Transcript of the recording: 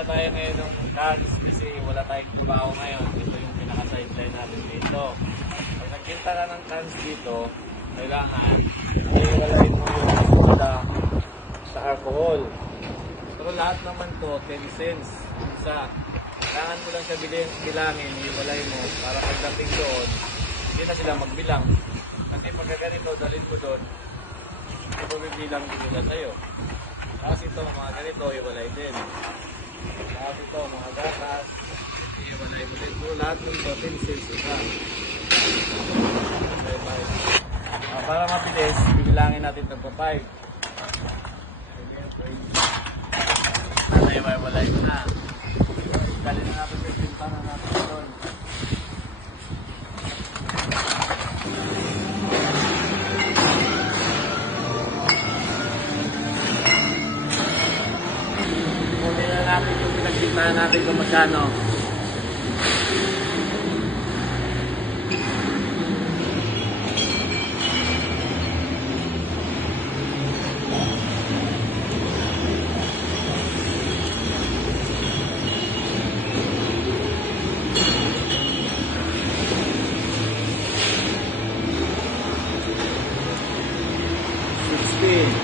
nagkita tayo ngayon ng cans kasi wala tayong trabaho ngayon. Ito yung pinaka-sideline natin dito. Pag nagkita ka ng cans dito, kailangan iwalayin mo yung soda sa alcohol. Pero lahat naman to 10 cents. Isa. Kailangan mo lang siya bilangin, iwalay mo para pagdating doon, hindi na sila magbilang. Kasi pagka ganito, dalhin mo doon, ito bibilang nila sa'yo. Tapos ito, mga ganito, iwalay din. Tapos ito, mga gatas, iwalay mo din. So, lahat ng ito, 10 cents isa. Para mabilis, bibilangin natin ito pa 5. Iwalay mo na. Dali na natin yung pintana natin doon. Kunin na natin yung pinagpintahan natin kung magkano. $16.